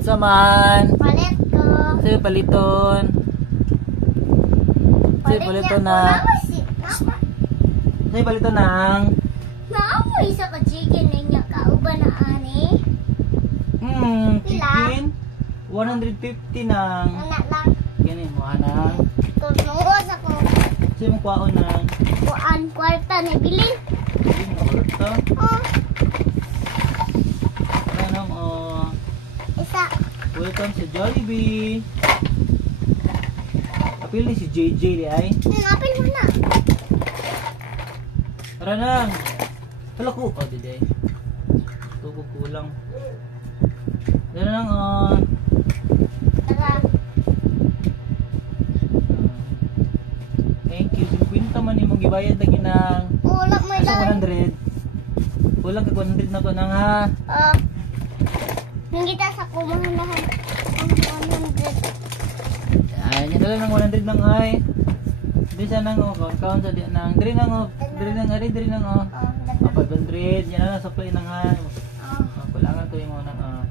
Unsa man? Palit ko. Sige paliton. Sige paliton na. Sige paliton ng. Naamoy isa ka chicken niya kauban na ani. Chicken. 150 ng. Anak lang. Kini mo anang. Tunungos ako. Sige mo kwaon ng. Kuan kwarta na bilin. Sige mo kwarta. Oh. Anong Isa. welcome sa Jollibee. Apil ni si JJ li ay. Apil mo na. Tara nang. Hala ko. Oh, diday. Tubo kulang. Tara nang Tara. thank you. 50 man imong gibayad lagi nang. Ulak mo Asa lang. 100. Kulang ka 100 na ko nang ha. Nung kita sa kumanahan. Ang 100. Ay, nya dala nang 100 nang ay. Bisa nang count sa di nang. Diri nang diri nang ari diri nang 500 yan na supply nang ha. Kulangan ko yung nang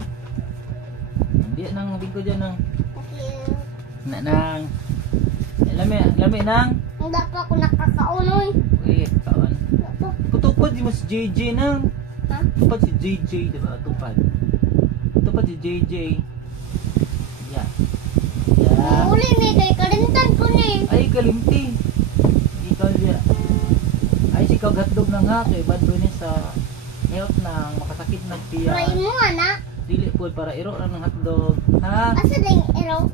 Hindi nang bingko diyan nang. Okay. Nang. Lami nang. Hindi pa ako nakakaunoy. Uy, kaon. Ito. Kutupad di mo si JJ nang. Ha? Tupad si JJ, diba? Tupad. Tupad si JJ. Yeah. Yeah. Uli ni kay kalintan ko ni. Ay, kalimti. Ikaw diya. Ay, si kagatdog na nga. Kay bad po ni sa health nang makasakit na tiyan. Try mo anak. Dili po para iro lang ng hotdog. Ha? Asa ding ero?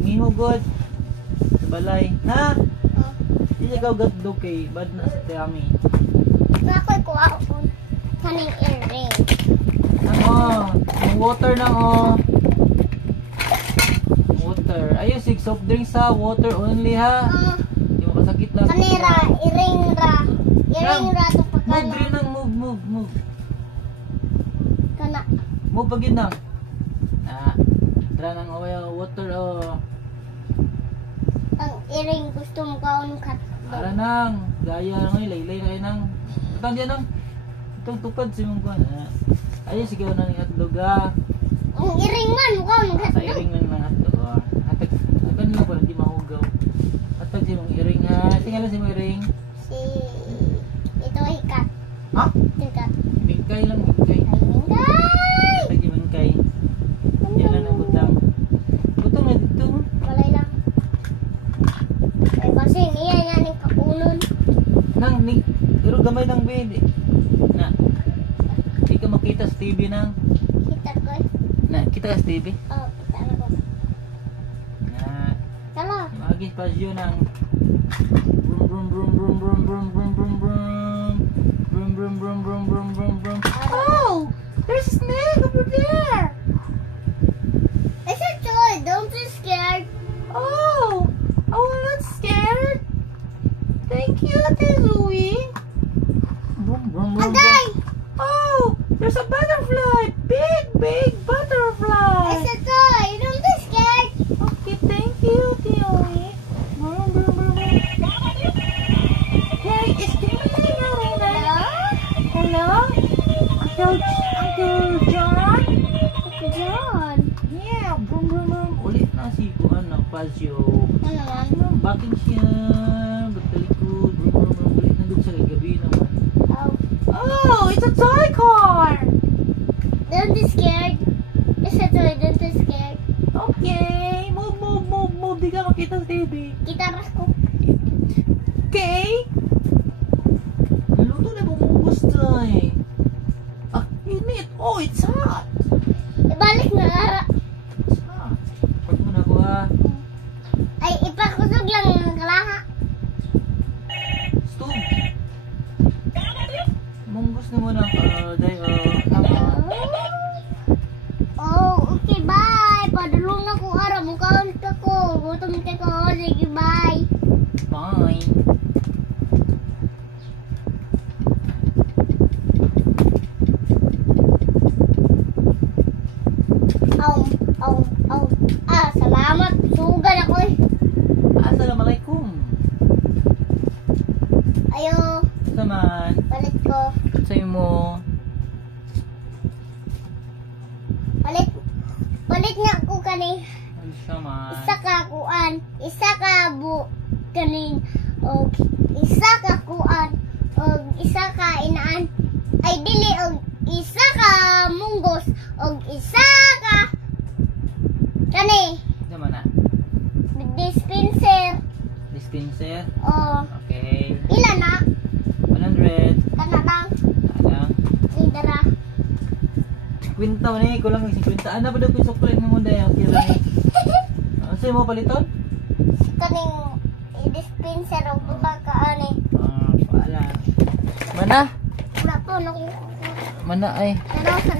Mihugod. Sa balay. Ha? Oh. Dili ka gatdog kay bad na sa tiyami. Nakoy ko ako. Kaning earring. Yung water na water. Ayun, sig soft drinks ha. Water only ha. Yung makasakit lang. Kanira, iring ra. Iring ra to Move pakala. rin ang move. Kana. Move pagin nang. Tara nang water Ang iring gusto mo kaon kat. Ara nang. Gaya nang laylay na nang. Utang diyan nang. Itong tupad si mong kuan. Ayun, sige na ng hotdog ha. Ang iring man mo kaon kat. Sa iring man ng hotdog ha. Hatag lang pala di mahugaw. Hatag si mong iring ha. Tingnan si mong iring. Si ito hikat. Ha? Hikat. Bingkay lang, bingkay. Ay mingay. Hatag si bingkay. Yan lang ang butang. Butang na dito. Walay lang. Ay kasi niya niya ni kapunon. Nang, pero gamay ng bed. Na. Hindi ka makita sa TV nang. Kita ko. Na, kita ka sa TV. Oh, kita na ko. Na. Kala. Magis pasyo ng brum. Oh! There's a snake over there! It's a toy. Don't be scared. Oh! I'm not scared! Thank you, Ate Zoe! Agay! Oh! There's a butterfly! Big butterfly! It's a toy. Don't be scared. Okay, thank you, Zoe. Hey, is Kimberly around there? Hello? Uncle John? John. Yeah, brum. Ulit na si Kuan ng Pasyo. Ano naman? Baking siya, bagtalikod, brum. Ulit na doon sa gabi naman. Oh, it's a toy car! Don't be scared. It's a toy. Don't be scared. Okay, move. Di ka makita sa TV. Kita ras ko. Okay? Luto na bumubos tayo. Init. Oh, it's hot. Ibalik na ara. It's hot. Pag muna ko ha. Ay, ipakusog lang ng kalaha. Stove. Munggos na muna day Oh, okay, bye. Padulong na ko ara. Mukaon ka ko. Gutom ka ko. Sige, bye. Bye. Salamat. Sugan ako eh. Assalamualaikum. Ayo, Saman. palit ko. Sa'yo mo. Palit. palit niya ako kani. Ano siya man? Isa ka kuan, isa ka kanin, og isa ka kuan, og isa ka inaan. Ay dili og isa ka munggos, og isa ka kani Diyan na. dispenser. Dispenser. Oh, Okay. ila na 100. kana lang Alang. idara. Kwinta man eh. Kulang ng 50. Ano ba daw ko supply ng mundo eh? Okay lang eh. Sa'yo mo paliton? Kaning dispenser og butang ka ani. Pala. Mana? Wala po naku. Mana ay. Pero sa